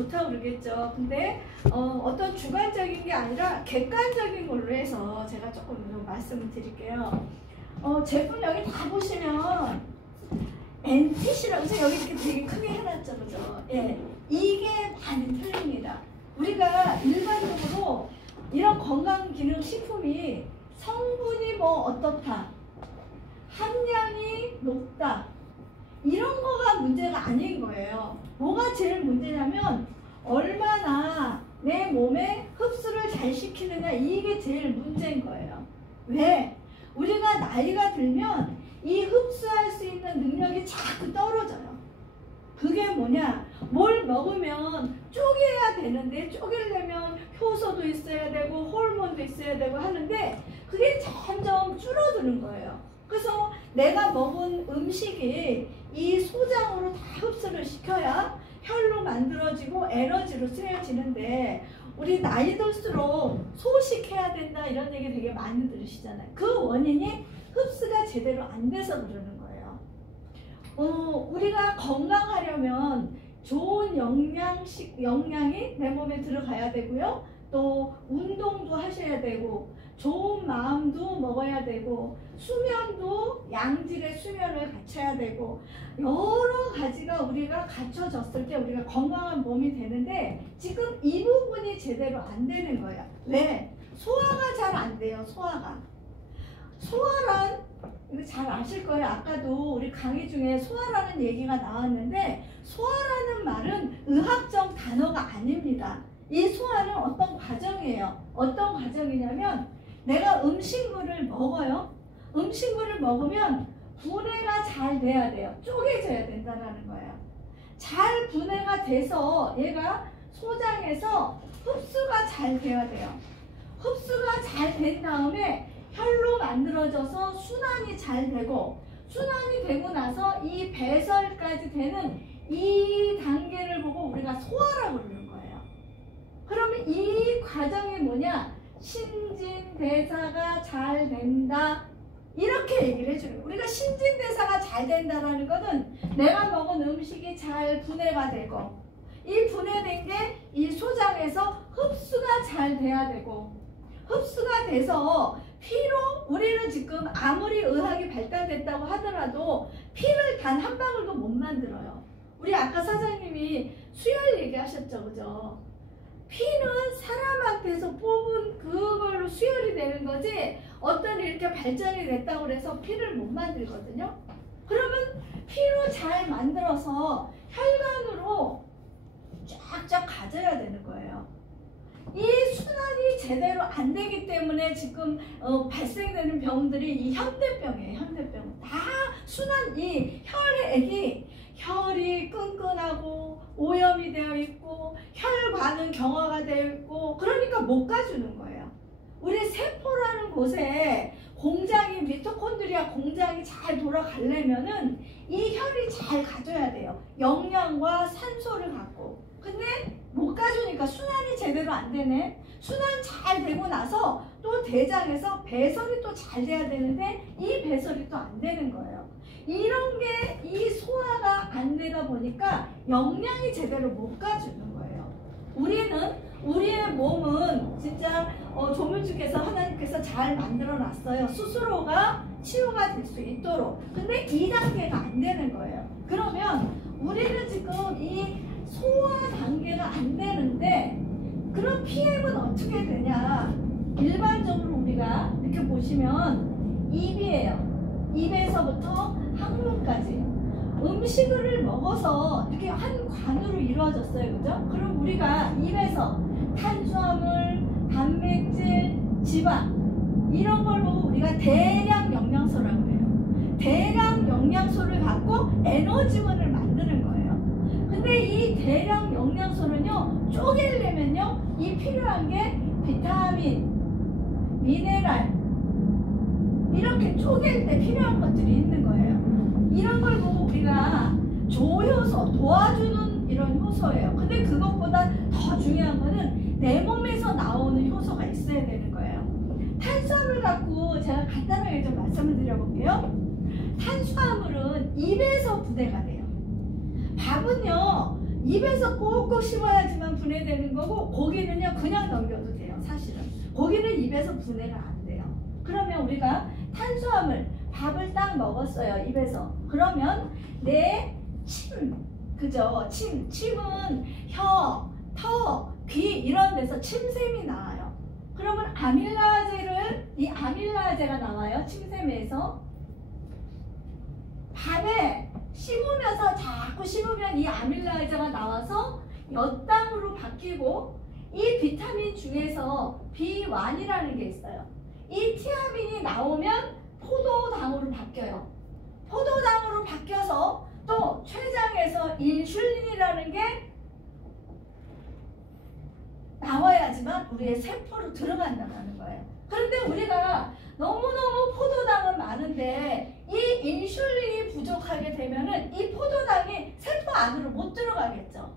좋다고 그러겠죠. 근데 어떤 주관적인 게 아니라 객관적인 걸로 해서 제가 조금 좀 말씀을 드릴게요. 제품 여기 다 보시면 NTC라고 해서 여기 이렇게 되게 크게 해놨죠, 그죠? 예, 이게 많이 틀립니다. 우리가 일반적으로 이런 건강기능식품이 성분이 뭐 어떻다, 함량이 높다, 이런 거가 문제가 아닌 거예요. 뭐가 제일 문제냐면 얼마나 내 몸에 흡수를 잘 시키느냐, 이게 제일 문제인 거예요. 왜? 우리가 나이가 들면 이 흡수할 수 있는 능력이 자꾸 떨어져요. 그게 뭐냐? 뭘 먹으면 쪼개야 되는데 쪼개려면 효소도 있어야 되고 호르몬도 있어야 되고 하는데 그게 점점 줄어드는 거예요. 그래서 내가 먹은 음식이 이 소장으로 다 흡수를 시켜야 혈로 만들어지고 에너지로 쓰여지는데 우리 나이 들수록 소식해야 된다 이런 얘기 되게 많이 들으시잖아요. 그 원인이 흡수가 제대로 안 돼서 그러는 거예요. 우리가 건강하려면 좋은 영양이 내 몸에 들어가야 되고요. 또 운동도 하셔야 되고 좋은 마음도 먹어야 되고 수면도 양질의 수면을 갖춰야 되고 여러 가지가 우리가 갖춰졌을 때 우리가 건강한 몸이 되는데 지금 이 부분이 제대로 안 되는 거예요. 왜? 소화가 잘 안 돼요. 소화란 이거 잘 아실 거예요. 아까도 우리 강의 중에 소화라는 얘기가 나왔는데 소화라는 말은 의학적 단어가 아닙니다. 이 소화는 어떤 과정이에요. 어떤 과정이냐면 내가 음식물을 먹어요. 음식물을 먹으면 분해가 잘 돼야 돼요. 쪼개져야 된다는 거예요. 잘 분해가 돼서 얘가 소장에서 흡수가 잘 돼야 돼요. 흡수가 잘 된 다음에 혈로 만들어져서 순환이 잘 되고 순환이 되고 나서 이 배설까지 되는 이 단계를 보고 우리가 소화라고 그러는 거예요. 그러면 이 과정이 뭐냐? 신진대사가 잘 된다. 이렇게 얘기를 해주는 거예요. 우리가 신진대사가 잘 된다는 것은 내가 먹은 음식이 잘 분해가 되고 이 분해된 게 이 소장에서 흡수가 잘 돼야 되고 흡수가 돼서 피로 우리는 지금 아무리 의학이 발달됐다고 하더라도 피를 단 한 방울도 못 만들어요. 우리 아까 사장님이 수혈 얘기하셨죠, 그죠? 피는 사람한테서 뽑은 그걸로 수혈이 되는 거지 어떤 이렇게 발전이 됐다고 해서 피를 못 만들거든요. 그러면 피로 잘 만들어서 혈관으로 쫙쫙 가져야 되는 거예요. 이 순환이 제대로 안 되기 때문에 지금 발생되는 병들이 이 현대병이에요. 현대병. 다 순환, 이 혈이 끈끈하고 오염이 되어 있고 혈관은 경화가 되어 있고 그러니까 못 가주는 거예요. 우리 세포라는 곳에 공장이 미토콘드리아 공장이 잘 돌아가려면은 이 혈이 잘 가줘야 돼요. 영양과 산소를 갖고. 근데 못 가주니까 순환이 제대로 안 되네. 순환 잘 되고 나서 또 대장에서 배설이 또 잘 돼야 되는데 이 배설이 또 안 되는 거예요. 이런 게 이 소화가 안 되다 보니까 영양이 제대로 못 가주는 거예요. 우리의 몸은 진짜 조물주께서 하나님께서 잘 만들어 놨어요. 스스로가 치유가 될 수 있도록. 근데 2단계가 안 되는 거예요. 그러면 우리는 지금 이 소화 단계가 안 되는데 그럼 PM은 어떻게 되냐? 일반적으로 우리가 이렇게 보시면 입이에요. 입에서부터 항문까지 음식을 먹어서 이렇게 한 관으로 이루어졌어요. 그죠? 그럼 우리가 입에서 탄수화물, 단백질, 지방 이런 걸로 우리가 대량 영양소라고 해요. 대량 영양소를 갖고 에너지원을 만드는 거예요. 근데 이 대량 영양소는요, 쪼개려면요, 이 필요한 게 비타민, 미네랄, 이렇게 쪼갤 때 필요한 것들이 있는 거예요. 이런 걸 보고 우리가 조효소, 도와주는 이런 효소예요. 근데 그것보다 더 중요한 거는 내 몸에서 나오는 효소가 있어야 되는 거예요. 탄수화물 갖고 제가 간단하게 좀 말씀을 드려볼게요. 탄수화물은 입에서 분해가 돼요. 밥은요, 입에서 꼭꼭 씹어야지만 분해되는 거고, 고기는요 그냥 넘겨도 돼요. 사실은 고기는 입에서 분해가 안 돼요. 그러면 우리가 탄수화물, 밥을 딱 먹었어요 입에서. 그러면 내 침, 그죠? 침은 혀, 터, 귀 이런 데서 침샘이 나와요. 그러면 이 아밀라제가 나와요. 침샘에서. 밤에 씹으면서 자꾸 씹으면 이 아밀라제가 나와서 엿당으로 바뀌고, 이 비타민 중에서 B1이라는 게 있어요. 이 티아민이 나오면 포도당으로 바뀌어요. 포도당으로 바뀌어서 또 췌장에서 인슐린이라는 게 나와야지만 우리의 세포로 들어간다는 거예요. 그런데 우리가 너무너무 포도당은 많은데 이 인슐린이 부족하게 되면은 이 포도당이 세포 안으로 못 들어가겠죠.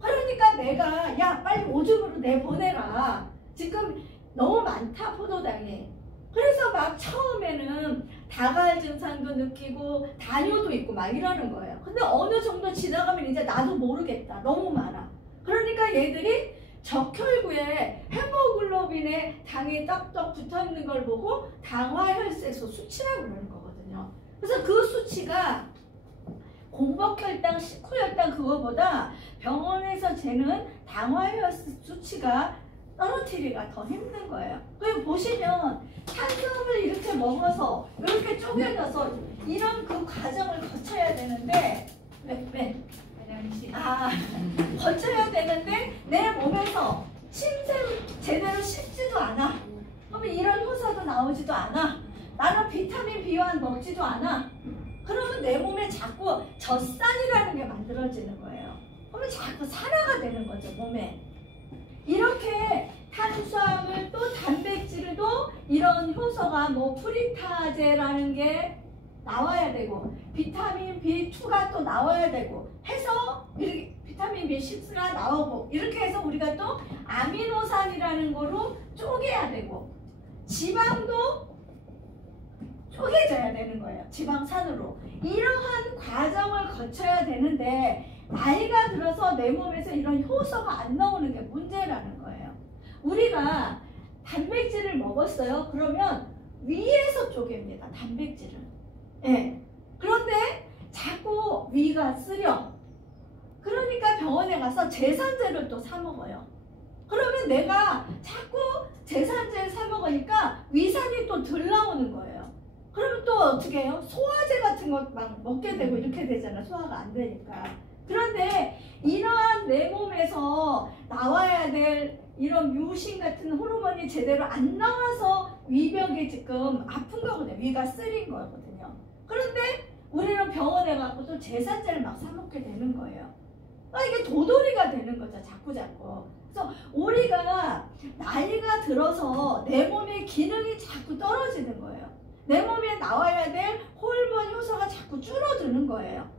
그러니까 내가 야 빨리 오줌으로 내보내라. 지금 너무 많다 포도당이. 그래서 막 처음에는 다갈 증상도 느끼고 다뇨도 있고 막 이러는 거예요. 근데 어느 정도 지나가면 이제 나도 모르겠다. 너무 많아. 그러니까 얘들이 적혈구에 헤모글로빈에 당이 떡떡 붙어있는 걸 보고 당화혈색소 수치라고 그러는 거거든요. 그래서 그 수치가 공복혈당, 식후혈당 그거보다 병원에서 재는 당화혈색 수치가 떨어뜨리기가 더 힘든 거예요. 그리고 보시면 탄수화물 이렇게 먹어서 이렇게 쪼개져서 이런 그 과정을 거쳐야 되는데 거쳐야 되는데 내 몸에서 침샘 제대로 씹지도 않아. 그러면 이런 효소도 나오지도 않아. 나는 비타민 B1 먹지도 않아. 그러면 내 몸에 자꾸 젖산이라는 게 만들어지는 거예요. 그러면 자꾸 산화가 되는 거죠, 몸에. 이렇게 탄수화물 또 단백질도 이런 효소가 뭐 프리타제라는 게 나와야 되고, 비타민 B2가 또 나와야 되고 해서 이렇게 비타민 B6가 나오고, 이렇게 해서 우리가 또 아미노산이라는 거로 쪼개야 되고, 지방도 쪼개져야 되는 거예요. 지방산으로. 이러한 과정을 거쳐야 되는데 나이가 들어서 내 몸에서 이런 효소가 안 나오는 게 문제라는 거예요. 우리가 단백질을 먹었어요. 그러면 위에서 쪼갭니다. 단백질을. 예. 그런데 자꾸 위가 쓰려. 그러니까 병원에 가서 제산제를 또 사 먹어요. 그러면 내가 자꾸 제산제를 사 먹으니까 위산이 또 덜 나오는 거예요. 그러면 또 어떻게 해요? 소화제 같은 거 막 먹게 되고 이렇게 되잖아. 소화가 안 되니까. 그런데 이러한 내 몸에서 나와야 될 이런 뮤신 같은 호르몬이 제대로 안 나와서 위벽이 지금 아픈 거거든요. 위가 쓰린 거거든요. 그런데 우리는 병원에 가고 또 제산제를 막 사 먹게 되는 거예요. 이게 도돌이가 되는 거죠. 자꾸. 그래서 우리가 나이가 들어서 내 몸의 기능이 자꾸 떨어지는 거예요. 내 몸에 나와야 될 호르몬 효소가 자꾸 줄어드는 거예요.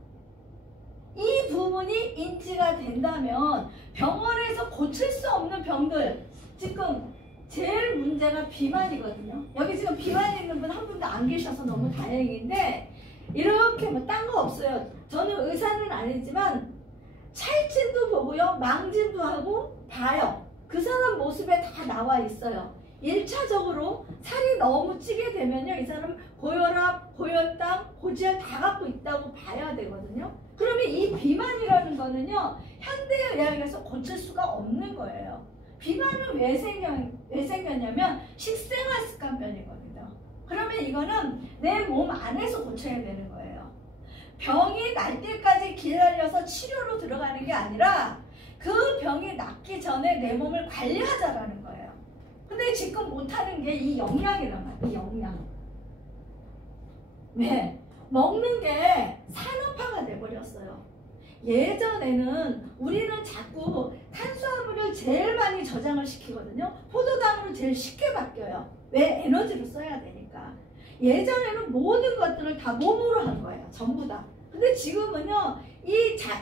이 부분이 인지가 된다면 병원에서 고칠 수 없는 병들, 지금 제일 문제가 비만이거든요. 여기 지금 비만 있는 분 한 분도 안 계셔서 너무 다행인데, 이렇게 뭐 딴 거 없어요. 저는 의사는 아니지만 찰진도 보고요, 망진도 하고 봐요. 그 사람 모습에 다 나와 있어요. 1차적으로 살이 너무 찌게 되면요, 이 사람 고혈압, 고혈당, 고지혈 다 갖고 있다고 봐야 되거든요. 그러면 이 비만이라는 거는요, 현대의학에서 고칠 수가 없는 거예요. 비만은 왜 생겼냐면 식생활 습관병이거든요. 그러면 이거는 내 몸 안에서 고쳐야 되는 거예요. 병이 날 때까지 기다려서 치료로 들어가는 게 아니라 그 병이 낫기 전에 내 몸을 관리하자라는 거예요. 근데 지금 못하는 게 이 영양이란 말이에요. 이 영양. 네, 먹는 게 산업화가 돼버렸어요. 예전에는 우리는 자꾸 탄수화물을 제일 많이 저장을 시키거든요. 포도당으로 제일 쉽게 바뀌어요. 왜? 에너지로 써야 되니까. 예전에는 모든 것들을 다 몸으로 한 거예요. 전부 다. 근데 지금은요,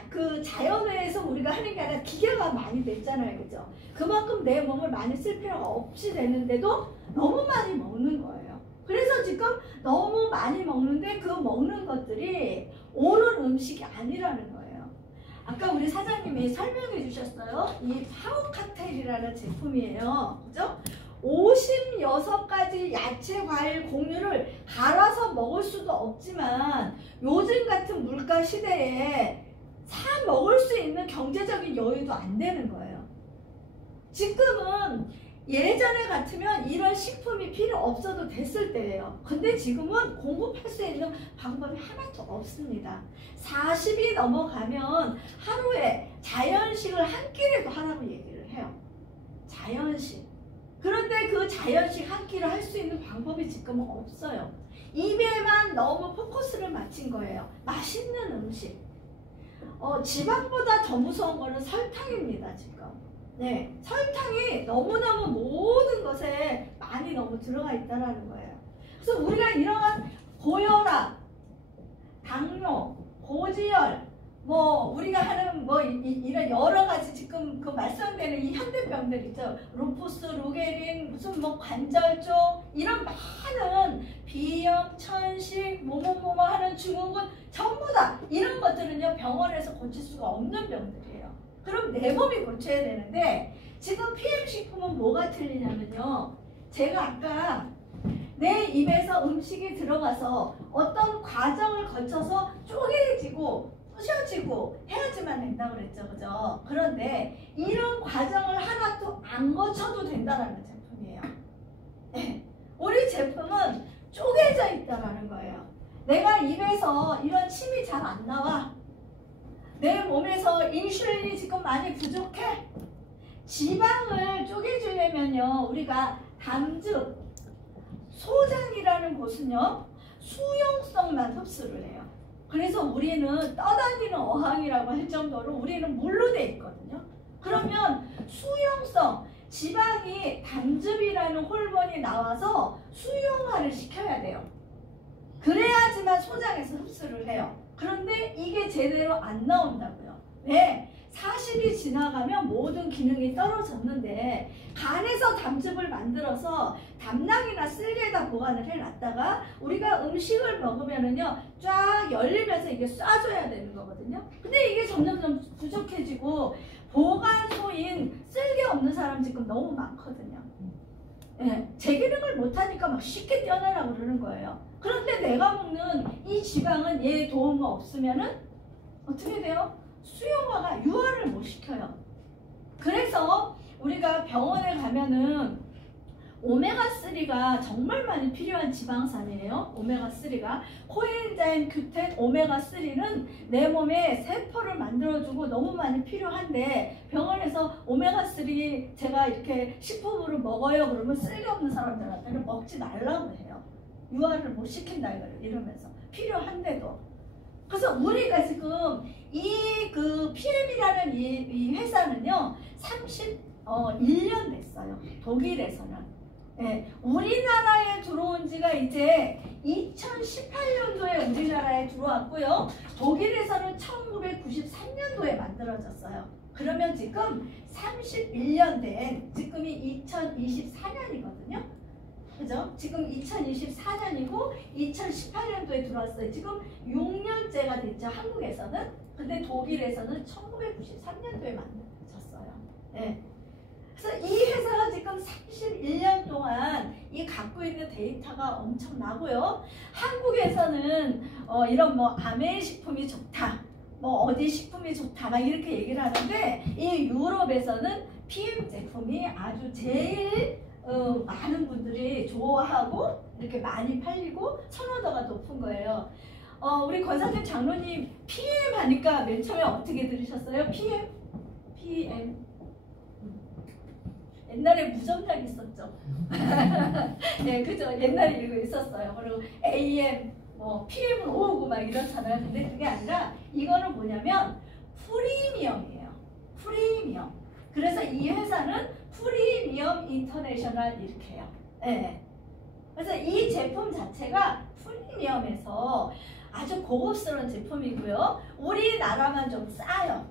그 자연에서 우리가 하는 게 아니라 기계가 많이 됐잖아요. 그죠? 그만큼 내 몸을 많이 쓸 필요가 없이 되는데도 너무 많이 먹는 거예요. 그래서 지금 너무 많이 먹는데 그 먹는 것들이 옳은 음식이 아니라는 거예요. 아까 우리 사장님이 설명해 주셨어요. 이 파워칵테일이라는 제품이에요. 그죠? 56가지 야채, 과일, 곡류를 갈아서 먹을 수도 없지만 요즘 같은 물가 시대에 사 먹을 수 있는 경제적인 여유도 안 되는 거예요. 지금은 예전에 같으면 이런 식품이 필요 없어도 됐을 때예요. 근데 지금은 공급할 수 있는 방법이 하나도 없습니다. 40이 넘어가면 하루에 자연식을 한 끼라도 하라고 얘기를 해요. 자연식. 그런데 그 자연식 한 끼를 할 수 있는 방법이 지금은 없어요. 입에만 너무 포커스를 맞춘 거예요. 맛있는 음식. 지방보다 더 무서운 거는 설탕입니다, 지금. 네, 설탕이 너무너무 모든 것에 많이 너무 들어가 있다는 거예요. 그래서 우리가 이러한 고혈압, 당뇨, 고지혈, 우리가 하는 이런 여러 가지 지금 그 말썽되는 이 현대병들 있죠. 루푸스, 루게린, 무슨 관절조, 이런 많은 비염, 천식, 뭐뭐뭐 하는 증후군 전부 다 이런 것들은요 병원에서 고칠 수가 없는 병들이에요. 그럼 내 몸이 고쳐야 되는데 지금 PM식품은 뭐가 틀리냐면요. 제가 아까 내 입에서 음식이 들어가서 어떤 과정을 거쳐서 쪼개지고 부셔지고 해야지만 된다고 그랬죠. 그죠? 그런데 이런 과정을 하나도 안 거쳐도 된다는 제품이에요. 네. 우리 제품은 쪼개져 있다는 거예요. 내가 입에서 이런 침이 잘 안 나와. 내 몸에서 인슐린이 지금 많이 부족해. 지방을 쪼개주려면요. 우리가 담즙, 소장이라는 곳은요. 수용성만 흡수를 해요. 그래서 우리는 떠다니는 어항이라고 할 정도로 우리는 물로 돼 있거든요. 그러면 수용성, 지방이 담즙이라는 호르몬이 나와서 수용화를 시켜야 돼요. 그래야지만 소장에서 흡수를 해요. 그런데 이게 제대로 안 나온다고요. 왜? 40이 지나가면 모든 기능이 떨어졌는데 간에서 담즙을 만들어서 담낭이나 쓸개에다 보관을 해놨다가 우리가 음식을 먹으면은요 쫙 열리면서 이게 쏴줘야 되는 거거든요. 근데 이게 점점 부족해지고 보관소인 쓸개 없는 사람 지금 너무 많거든요. 예, 제 기능을 못하니까 막 쉽게 떼어내라고 그러는 거예요. 그런데 내가 먹는 이 지방은 얘 도움 없으면은 어떻게 돼요? 수용화가 유화를 못 시켜요. 그래서 우리가 병원에 가면은 오메가3가 정말 많이 필요한 지방산이에요. 오메가3가 코엔자임 Q10 오메가3는 내 몸에 세포를 만들어주고 너무 많이 필요한데 병원에서 오메가3 제가 이렇게 식품으로 먹어요 그러면 쓸데없는 사람들한테는 먹지 말라고 해요. 유화를 못 시킨다 이러면서 필요한데도. 그래서 우리가 지금 그 PM이라는 이 회사는요 31년 됐어요. 독일에서는. 네, 우리나라에 들어온 지가 이제 2018년도에 우리나라에 들어왔고요. 독일에서는 1993년도에 만들어졌어요. 그러면 지금 31년 된 지금이 2024년이거든요. 그죠? 지금 2024년이고 2018년도에 들어왔어요. 지금 6년째가 됐죠. 한국에서는. 근데 독일에서는 1993년도에 만들어졌어요. 네. 그래서 이 회사가 지금 31년 동안 이 갖고 있는 데이터가 엄청나고요. 한국에서는 이런 아메 식품이 좋다, 어디 식품이 좋다 막 이렇게 얘기를 하는데 이 유럽에서는 PM 제품이 아주 제일 많은 분들이 좋아하고 이렇게 많이 팔리고 선호도가 높은 거예요. 우리 권사님 장로님 PM 하니까 맨 처음에 어떻게 들으셨어요? PM. 옛날에 무전약 있었죠. 네, 그죠. 옛날에 이거 있었어요. 그리고 AM, PM은 559 막 이렇잖아요. 근데 그게 아니라 이거는 뭐냐면 프리미엄이에요. 프리미엄. 그래서 이 회사는 프리미엄 인터내셔널 이렇게 해요. 네. 그래서 이 제품 자체가 프리미엄에서 아주 고급스러운 제품이고요. 우리나라만 좀 싸요.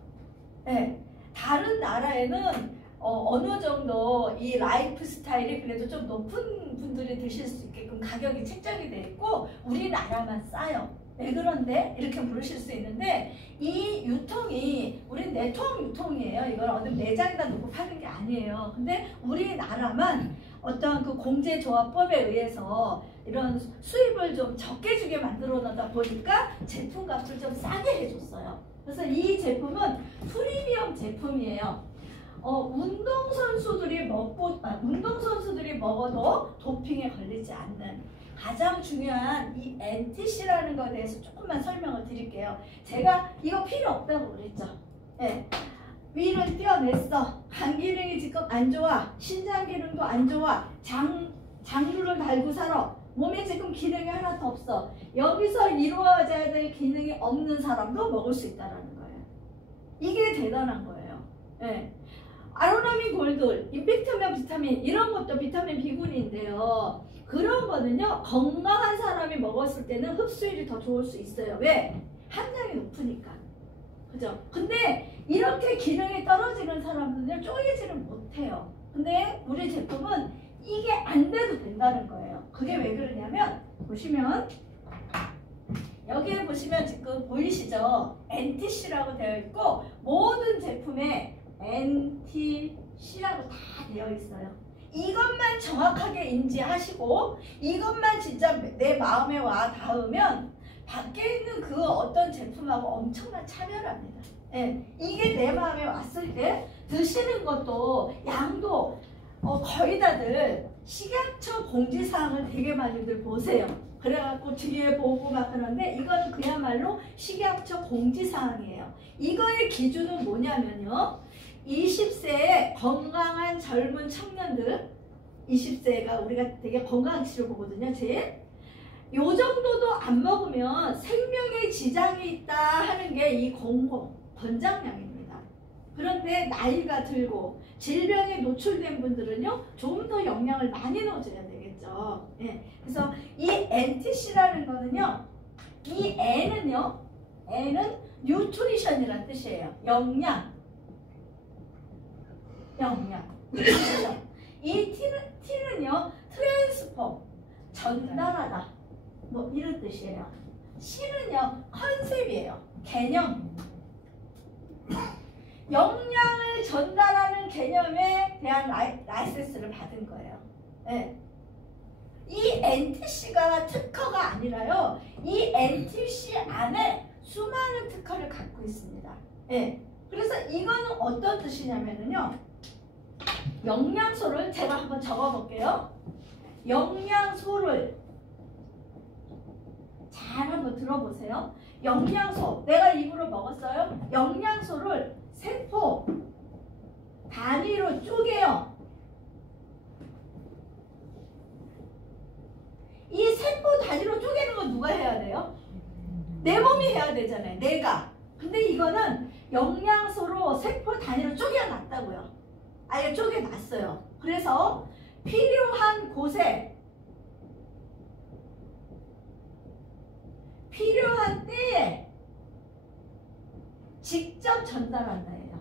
네. 다른 나라에는 어느 정도 이 라이프 스타일이 그래도 좀 높은 분들이 드실 수 있게끔 가격이 책정이 되어 있고 우리나라만 싸요. 왜 그런데? 이렇게 물으실 수 있는데 이 유통이 우리 내통 유통이에요. 이걸 어느 매장에다 놓고 파는 게 아니에요. 근데 우리나라만 어떤 그 공제조합법에 의해서 이런 수입을 좀 적게 주게 만들어 놓다 보니까 제품값을 좀 싸게 해줬어요. 그래서 이 제품은 프리미엄 제품이에요. 운동선수들이 먹어도 도핑에 걸리지 않는 가장 중요한 이 NTC라는 것에 대해서 조금만 설명을 드릴게요. 제가 이거 필요 없다고 그랬죠. 네. 위를 떼어냈어. 간 기능이 지금 안 좋아. 신장 기능도 안 좋아. 장루를 달고 살아. 몸에 지금 기능이 하나도 없어. 여기서 이루어져야 될 기능이 없는 사람도 먹을 수 있다는 거예요. 이게 대단한 거예요. 네. 아로나민 골드, 임팩트면 비타민 이런 것도 비타민 B군인데요. 그런 거는요 건강한 사람이 먹었을 때는 흡수율이 더 좋을 수 있어요. 왜? 함량이 높으니까. 그죠? 근데 이렇게 기능이 떨어지는 사람들은요 쪼개지를 못해요. 근데 우리 제품은 이게 안 돼도 된다는 거예요. 그게 왜 그러냐면 보시면 여기에 보시면 지금 보이시죠? NTC라고 되어 있고 모든 제품에 NTC라고 다 되어 있어요. 이것만 정확하게 인지하시고 이것만 진짜 내 마음에 와 닿으면 밖에 있는 그 어떤 제품하고 엄청난 차별합니다. 예, 이게 내 마음에 왔을 때 드시는 것도 양도 거의 다들 식약처 공지사항을 되게 많이들 보세요. 그래갖고 뒤에 보고 막 그러는데 이거는 그야말로 식약처 공지사항이에요. 이거의 기준은 뭐냐면요. 20세의 건강한 젊은 청년들 20세가 우리가 되게 건강치료 보거든요. 제일 요 정도도 안 먹으면 생명에 지장이 있다 하는 게 이 권장량입니다. 그런데 나이가 들고 질병에 노출된 분들은요 좀 더 영양을 많이 넣어줘야 되겠죠. 예. 그래서 이 NTC라는 거는요 이 N은요 N은 뉴트리션이라는 뜻이에요. 영양. 이 T는요 트랜스포 전달하다 뭐 이런 뜻이에요. C는요 컨셉이에요. 개념. 영양을 전달하는 개념에 대한 라이센스를 받은 거예요. 네. 이 NTC가 특허가 아니라요. 이 NTC 안에 수많은 특허를 갖고 있습니다. 네. 그래서 이거는 어떤 뜻이냐면요. 영양소를 제가 한번 적어볼게요. 영양소를 잘 한번 들어보세요. 영양소, 내가 입으로 먹었어요. 영양소를 세포 단위로 쪼개요. 이 세포 단위로 쪼개는 건 누가 해야 돼요? 내 몸이 해야 되잖아요. 내가. 근데 이거는 영양소로 세포 단위로 쪼개놨다고요. 아예 쪼개놨어요. 그래서 필요한 곳에 필요한 때에 직접 전달한다 해요.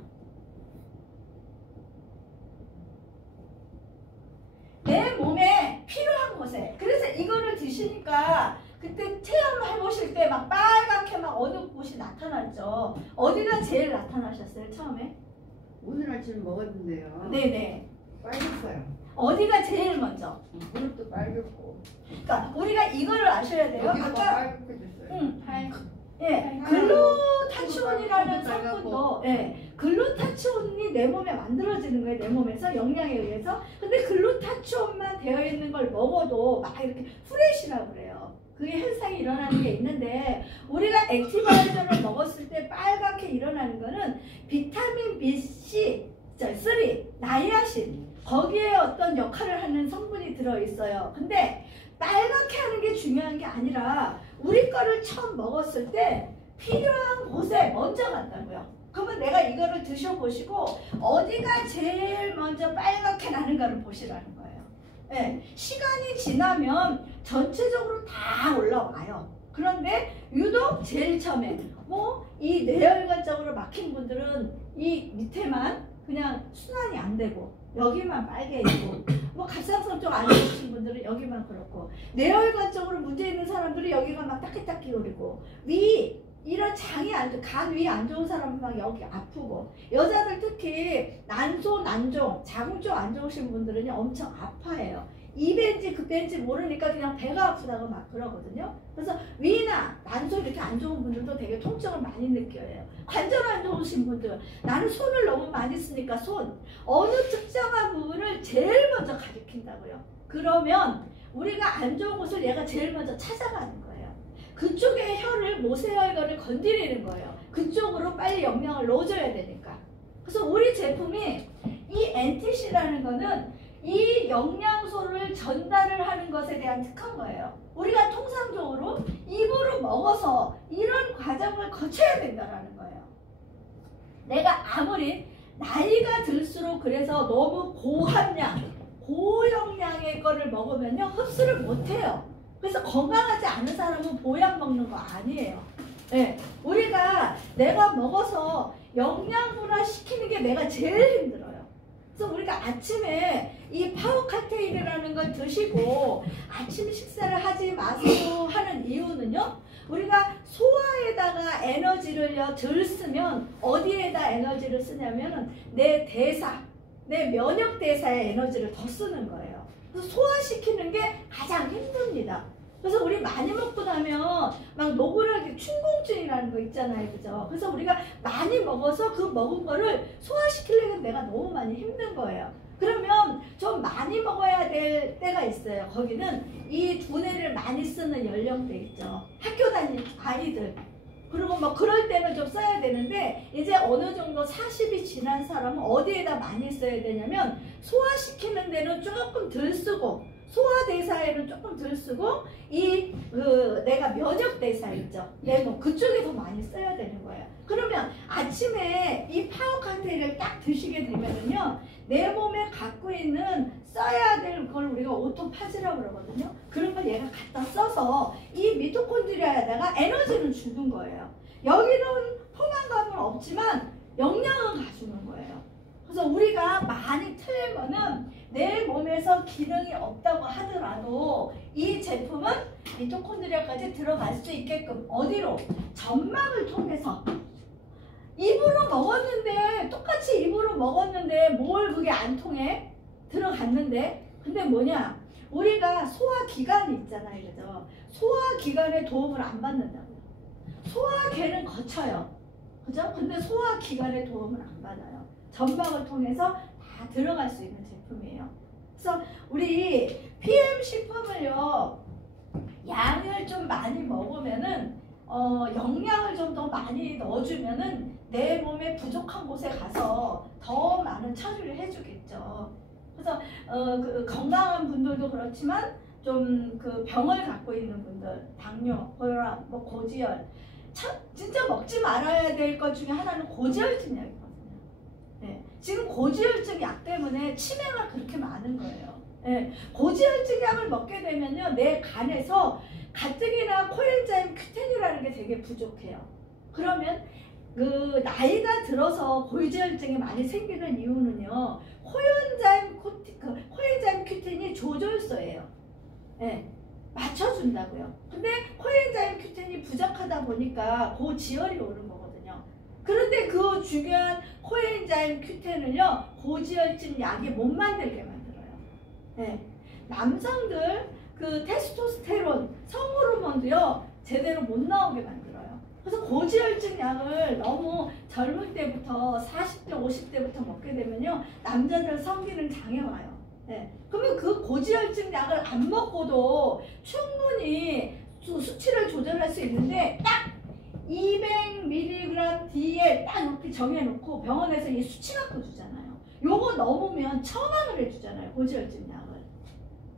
내 몸에 필요한 곳에. 그래서 이거를 드시니까 그때 체험을 해보실 때 막 빨갛게 막 어느 곳이 나타났죠. 어디가 제일 나타나셨어요 처음에? 오늘 아침 먹었는데요. 네네. 빨갛어요. 어디가 제일 먼저? 무릎도 빨갛고. 그러니까 우리가 이거를 아셔야 돼요. 여기가 아까 빨갛게 됐어요. 예, 글루타치온이라는 성분도 글루타치온이 내 몸에 만들어지는 거예요. 내 몸에서 영양에 의해서. 근데 글루타치온만 되어 있는 걸 먹어도 막 이렇게 후레쉬라고 그래요. 그게 현상이 일어나는 게 있는데 우리가 액티바이저를 먹었을 때 빨갛게 일어나는 거는 비타민 B3, 나이아신 거기에 어떤 역할을 하는 성분이 들어있어요. 근데 빨갛게 하는 게 중요한 게 아니라 우리 거를 처음 먹었을 때 필요한 곳에 먼저 간다고요. 그러면 내가 이거를 드셔보시고 어디가 제일 먼저 빨갛게 나는가를 보시라는 거예요. 네, 시간이 지나면 전체적으로 다 올라와요. 그런데 유독 제일 처음에 뭐 이 뇌혈관적으로 막힌 분들은 이 밑에만 그냥 순환이 안 되고 여기만 빨개 있고 뭐 갑상선 쪽 안 좋으신 분들은 여기만 그렇고 뇌혈관 쪽으로 문제 있는 사람들이 여기가 막 따끼따끼 거리고 위 이런 장이 안 좋, 간 위 안 좋은 사람은 막 여기 아프고 여자들 특히 난소, 난종, 자궁 쪽 안 좋으신 분들은 엄청 아파해요. 이벤지 그벤지 모르니까 그냥 배가 아프다고 막 그러거든요. 그래서 위나 난소 이렇게 안 좋은 분들도 되게 통증을 많이 느껴요. 관절 안 좋으신 분들 나는 손을 너무 많이 쓰니까 손 어느 특정한 부분을 제일 먼저 가리킨다고요. 그러면 우리가 안 좋은 곳을 얘가 제일 먼저 찾아가는 거예요. 그쪽에 혀를 모세혈관을 건드리는 거예요. 그쪽으로 빨리 영양을 넣어줘야 되니까. 그래서 우리 제품이 이 NTC라는 거는 이 영양소를 전달을 하는 것에 대한 특허인 거예요. 우리가 통상적으로 입으로 먹어서 이런 과정을 거쳐야 된다는 거예요. 내가 아무리 나이가 들수록 그래서 너무 고함량, 고영양의 거를 먹으면요 흡수를 못해요. 그래서 건강하지 않은 사람은 보약 먹는 거 아니에요. 네, 우리가 내가 먹어서 영양분화 시키는 게 내가 제일 힘들어요. 그래서 우리가 아침에 이 파워카테인이라는 걸 드시고 아침 식사를 하지 마세요 하는 이유는요. 우리가 소화에다가 에너지를요 덜 쓰면 어디에다 에너지를 쓰냐면은 내 대사, 내 면역 대사에 에너지를 더 쓰는 거예요. 그래서 소화시키는 게 가장 힘듭니다. 그래서 우리 많이 먹고 나면 막 노골하게 춘공증이라는 거 있잖아요. 그죠? 그래서 우리가 많이 먹어서 그 먹은 거를 소화시키려면 내가 너무 많이 힘든 거예요. 그러면 좀 많이 먹어야 될 때가 있어요. 거기는 이 두뇌를 많이 쓰는 연령대 있죠. 학교 다니는 아이들. 그리고 뭐 그럴 때는 좀 써야 되는데 이제 어느 정도 40이 지난 사람은 어디에다 많이 써야 되냐면 소화시키는 데는 조금 덜 쓰고 소화대사에는 조금 덜 쓰고 내가 면역대사 있죠. 뭐 그쪽에 더 많이 써야 되는 거예요. 그러면 아침에 이 파워카테인을 딱 드시게 되면은요 내 몸에 갖고 있는 써야 될 걸 우리가 오토파지라고 그러거든요. 그런 걸 얘가 갖다 써서 이 미토콘드리아에다가 에너지를 주는 거예요. 여기는 포만감은 없지만 영양은 가주는 거예요. 그래서 우리가 많이 틀리면은 내 몸에서 기능이 없다고 하더라도 이 제품은 미토콘드리아까지 들어갈 수 있게끔 어디로? 점막을 통해서 입으로 먹었는데 똑같이 입으로 먹었는데 뭘 그게 안 통해? 들어갔는데 근데 뭐냐? 우리가 소화기관이 있잖아요. 그죠? 소화기관의 도움을 안 받는다고요. 소화계는 거쳐요. 그죠? 근데 소화기관의 도움을 안 받아요. 점막을 통해서 다 들어갈 수 있는 제품이에요. 그래서 우리 PM식품을요 양을 좀 많이 먹으면은 영양을 좀 더 많이 넣어주면은 내 몸에 부족한 곳에 가서 더 많은 처리를 해주겠죠. 그래서 그 건강한 분들도 그렇지만 좀 그 병을 갖고 있는 분들, 당뇨, 고혈압, 뭐 고지혈, 참 진짜 먹지 말아야 될 것 중에 하나는 고지혈증 약이거든요. 네, 지금 고지혈증 약 때문에 치매가 그렇게 많은 거예요. 네, 고지혈증 약을 먹게 되면요 내 간에서 가뜩이나 코엔자임 Q10이라는 게 되게 부족해요. 그러면 그 나이가 들어서 고지혈증이 많이 생기는 이유는요 코엔자임 Q10이 조절소예요. 네, 맞춰준다고요. 근데 코엔자임 Q10이 부족하다 보니까 고지혈이 오는 거거든요. 그런데 그 중요한 코엔자임 Q10을요 고지혈증 약이 못 만들게 만들어요. 네, 남성들 그 테스토스테론 성호르몬도요 제대로 못 나오게 만들어요. 그래서 고지혈증 약을 너무 젊을 때부터 40대 50대부터 먹게 되면요 남자들 성기능 장애 와요. 네. 그러면 그 고지혈증 약을 안 먹고도 충분히 수치를 조절할 수 있는데 딱 200mg DL 딱 이렇게 정해놓고 병원에서 이 수치 갖고 주잖아요. 요거 넘으면 처방을 해주잖아요. 고지혈증 약을.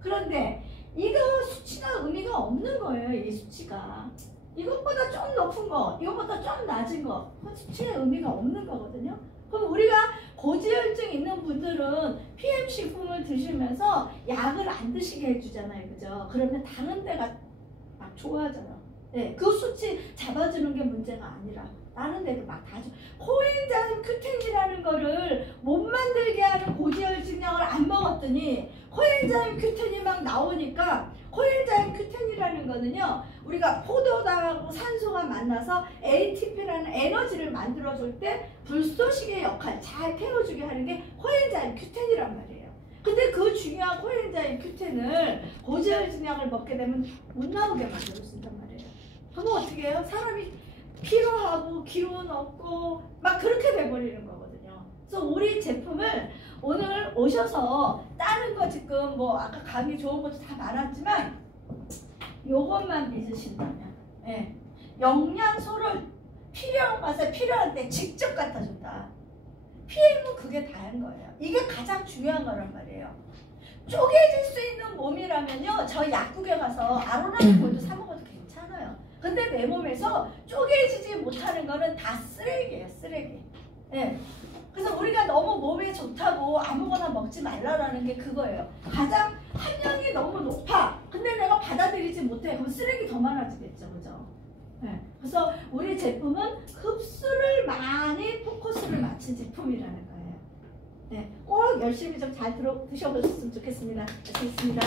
그런데 이거 수치가 의미가 없는 거예요. 이 수치가. 이것보다 좀 높은 거, 이것보다 좀 낮은 거, 그 수치의 의미가 없는 거거든요. 그럼 우리가 고지혈증 있는 분들은 PM식품을 드시면서 약을 안 드시게 해주잖아요. 그죠? 그러면 다른 데가 막 좋아져요. 네, 그 수치 잡아주는 게 문제가 아니라 다른 데도 막 다 줘. 코엔자임 Q10이라는 거를 못 만들게 하는 고지혈증약을 안 먹었더니 코엔자임 Q10이 막 나오니까 코엔자임 Q10이라는 거는요, 우리가 포도당하고 산소가 만나서 ATP라는 에너지를 만들어줄 때 불쏘시개 역할 잘 태워주게 하는 게 코엔자임 Q10이란 말이에요. 근데 그 중요한 코엔자임 Q10을 고지혈증약을 먹게 되면 못 나오게 만들어준단 말이에요. 그럼 어떻게 해요? 사람이 피로하고 기운 없고 막 그렇게 돼버리는 거거든요. 그래서 우리 제품을 오늘 오셔서 다른 거 지금 뭐 아까 강의 좋은 것도 다 많았지만 요것만 믿으신다면, 예, 영양소를 필요한 맛에 필요할 때 직접 갖다 준다. PM은 그게 다인 거예요. 이게 가장 중요한 거란 말이에요. 쪼개질 수 있는 몸이라면요, 저 약국에 가서 아로나제품도 사 먹어도 괜찮아요. 근데 내 몸에서 쪼개지지 못하는 거는 다 쓰레기예요, 쓰레기. 예. 그래서 우리가 너무 몸에 좋다고 아무거나 먹지 말라라는 게 그거예요. 가장 함량이 너무 높아. 근데 내가 받아들이지 못해. 그럼 쓰레기 더 많아지겠죠, 그죠? 예. 그래서 우리 제품은 흡수를 많이 포커스를 맞춘 제품이라는 거예요. 네, 꼭 열심히 좀 잘 드셔보셨으면 좋겠습니다. 고맙습니다.